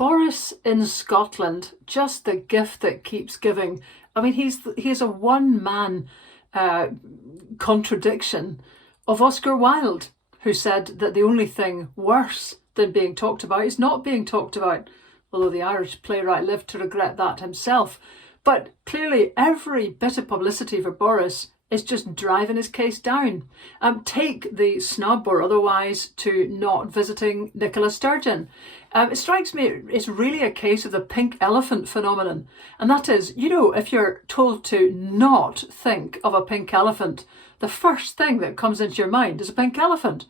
Boris in Scotland, just the gift that keeps giving. I mean, he's a one-man contradiction of Oscar Wilde, who said that the only thing worse than being talked about is not being talked about, although the Irish playwright lived to regret that himself. But clearly every bit of publicity for Boris is just driving his case down. Take the snub or otherwise to not visiting Nicola Sturgeon. It strikes me it's really a case of the pink elephant phenomenon. And that is, if you're told to not think of a pink elephant, the first thing that comes into your mind is a pink elephant.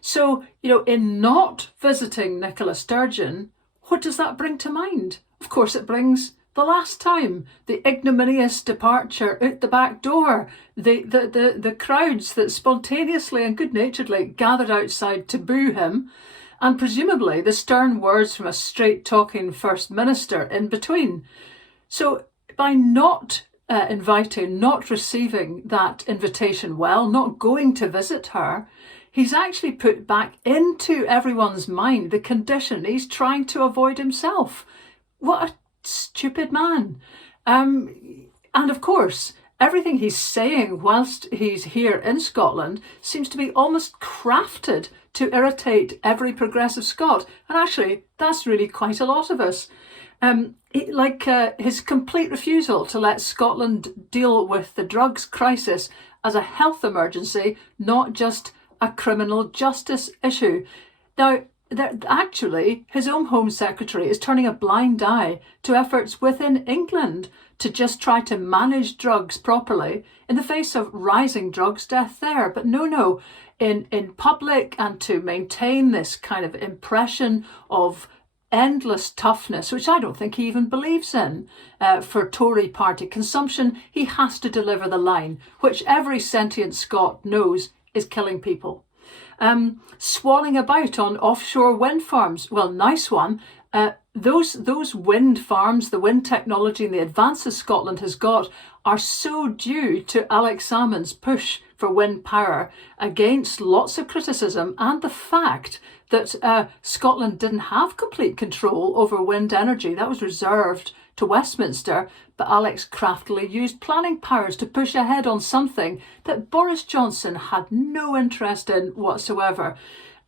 So, in not visiting Nicola Sturgeon, what does that bring to mind? Of course, it brings the last time, the ignominious departure out the back door, the crowds that spontaneously and good-naturedly gathered outside to boo him, and presumably the stern words from a straight-talking First Minister in between. So by not inviting, not receiving that invitation well, not going to visit her, he's actually put back into everyone's mind the condition he's trying to avoid himself. What a stupid man. And of course, everything he's saying whilst he's here in Scotland seems to be almost crafted to irritate every progressive Scot. And actually, that's really quite a lot of us. His complete refusal to let Scotland deal with the drugs crisis as a health emergency, not just a criminal justice issue. Now, actually, his own Home Secretary is turning a blind eye to efforts within England to just try to manage drugs properly in the face of rising drugs death there. But no, in public, and to maintain this kind of impression of endless toughness, which I don't think he even believes in, for Tory party consumption, he has to deliver the line, which every sentient Scot knows is killing people. Swanning about on offshore wind farms. Well, nice one. Those wind farms, the wind technology and the advances Scotland has got are so due to Alex Salmond's push for wind power against lots of criticism and the fact that Scotland didn't have complete control over wind energy. That was reserved to Westminster, but Alex craftily used planning powers to push ahead on something that Boris Johnson had no interest in whatsoever.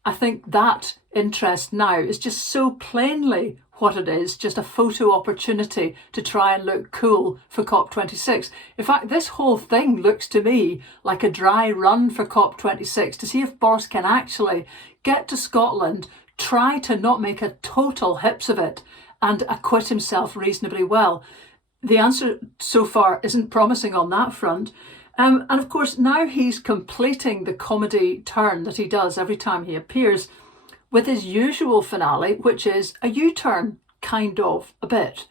I think that interest now is just so plainly what it is, just a photo opportunity to try and look cool for COP26. In fact, this whole thing looks to me like a dry run for COP26 to see if Boris can actually get to Scotland, try to not make a total hips of it, and acquit himself reasonably well. The answer so far isn't promising on that front. And of course, now he's completing the comedy turn that he does every time he appears with his usual finale, which is a U-turn, kind of, a bit.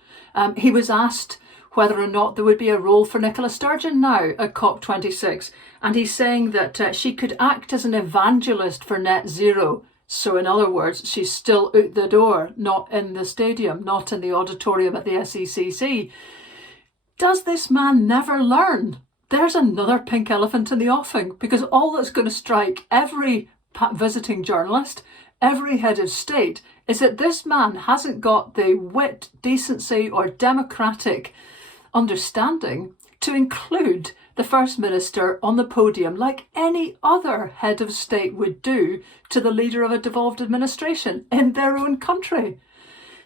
He was asked whether or not there would be a role for Nicola Sturgeon now at COP26, and he's saying that she could act as an evangelist for net zero. So in other words, she's still out the door, not in the stadium, not in the auditorium at the SECC. Does this man never learn? There's another pink elephant in the offing, because all that's going to strike every visiting journalist, every head of state, is that this man hasn't got the wit, decency or democratic understanding to include the First Minister on the podium like any other head of state would do to the leader of a devolved administration in their own country.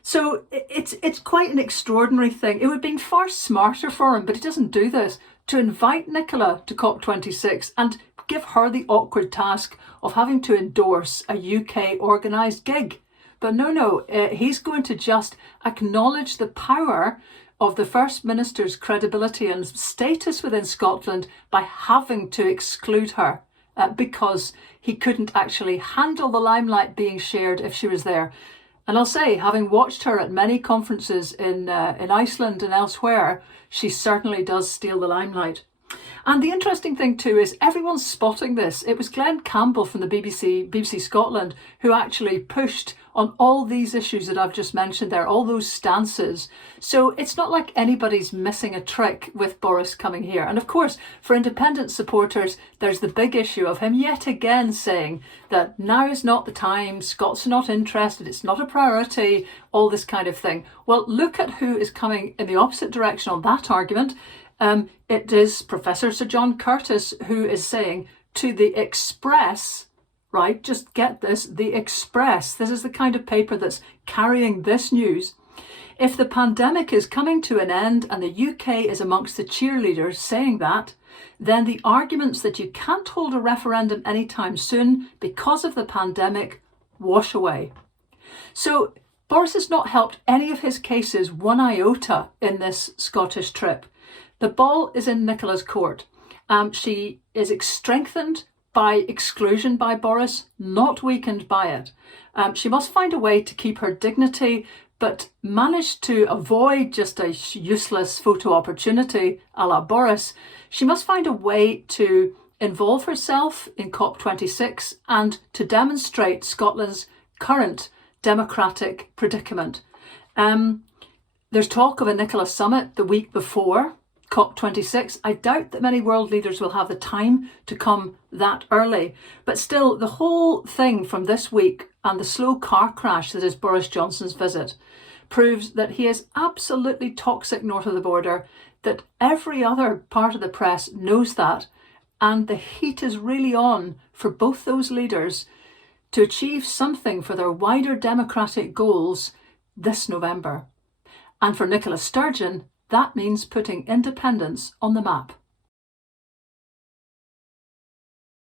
So it's quite an extraordinary thing. It would have been far smarter for him, but he doesn't do this, to invite Nicola to COP26 and give her the awkward task of having to endorse a UK organised gig. But no, he's going to just acknowledge the power of the First Minister's credibility and status within Scotland by having to exclude her because he couldn't actually handle the limelight being shared if she was there. And I'll say, having watched her at many conferences in Iceland and elsewhere, she certainly does steal the limelight. And the interesting thing too is everyone's spotting this. It was Glenn Campbell from the BBC Scotland, who actually pushed on all these issues that I've just mentioned there, all those stances. So it's not like anybody's missing a trick with Boris coming here. And of course, for independent supporters, there's the big issue of him yet again saying that now is not the time, Scots are not interested, it's not a priority, all this kind of thing. Well, look at who is coming in the opposite direction on that argument. It is Professor Sir John Curtis who is saying to the Express, right, just get this, the Express, this is the kind of paper that's carrying this news. If the pandemic is coming to an end and the UK is amongst the cheerleaders saying that, then the arguments that you can't hold a referendum anytime soon because of the pandemic wash away. So Boris has not helped any of his cases one iota in this Scottish trip. The ball is in Nicola's court. She is strengthened by exclusion by Boris, not weakened by it. She must find a way to keep her dignity, but manage to avoid just a useless photo opportunity a la Boris. She must find a way to involve herself in COP26 and to demonstrate Scotland's current democratic predicament. There's talk of a Nicola summit the week before COP26. I doubt that many world leaders will have the time to come that early. But still, the whole thing from this week and the slow car crash that is Boris Johnson's visit proves that he is absolutely toxic north of the border, that every other part of the press knows that, and the heat is really on for both those leaders to achieve something for their wider democratic goals this November. And for Nicola Sturgeon, that means putting independence on the map.